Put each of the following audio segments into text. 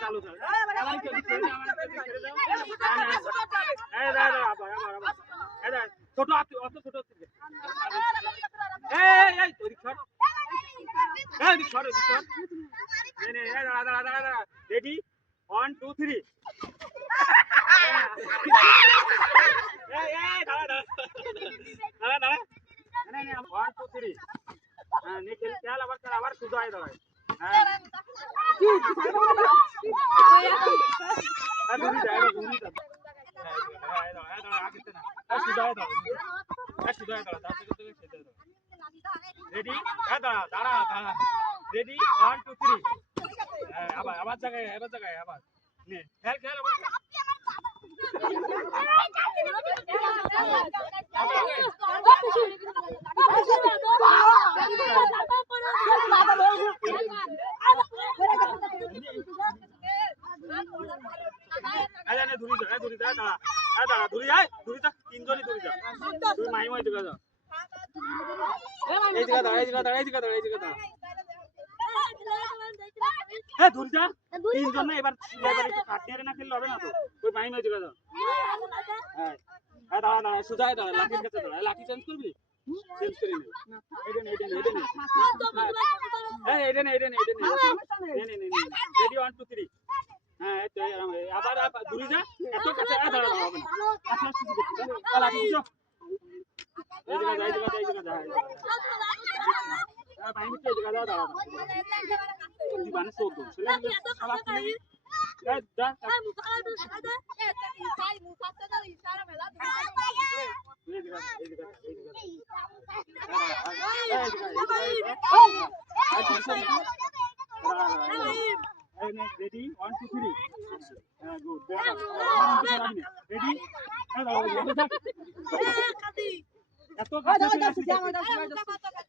চালু ছোট অত ছোট রেডি 1 2 3 1 2 3 খেয়াল আবার শুধু আয় দাঁড়ায় রেডি দাঁড়া রেডি 1 2 3 আবার জায়গায় আবার খেয়াল আবার তিনজনই ধরি যা তুই মাই দিকে যা এই জায়গা দাঁড়া হ্যাঁ ধরি যা তিনজন না এবার একটু কাটিয়ে না খেললে হবে না তো ওই মাই দিকে যা হ্যাঁ দাঁড়া সোজা দাঁড়া লাঠির কাছে দাঁড়া লাঠি চেঞ্জ করবি চেঞ্জ করি না এটা নে রেডি 1 2 3 হ্যাঁ আবার দূরে যা এত কাছে দাঁড়া হবে না আচ্ছা লাঠি দিছো এই জায়গা যা ভাই মিটে এই জায়গা দাঁড়া দিবানে সব ছেলে শালা কি যা ready 1 2 3 good ready এত কাছে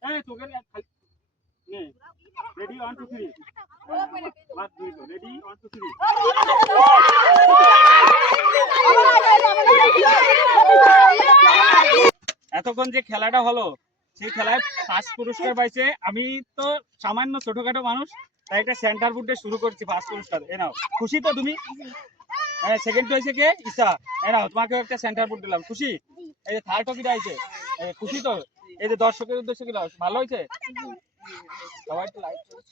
এই তোকে নে ready 1 2 3 বাদ দুই তো ready 1 2 3 এতক্ষণ যে খেলাটা হলো সেই খেলায় ফার্স্ট পুরস্কার পাইছে আমি তো সামান্য ছোটখাটো মানুষ তাই একটা সেন্টার বুটে শুরু করছি ফার্স্ট পুরস্কার এ নাও খুশি তো তুমি হ্যাঁ সেকেন্ড হয়েছে কে ঈশা এ নাও তোমাকে একটা সেন্টার বুট দিলাম খুশি এই যে থার্ড টকি দিয়েছে খুশি তো এই যে দর্শকের উদ্দেশ্যে কি ভালো হয়েছে সবাই একটু লাইক করুন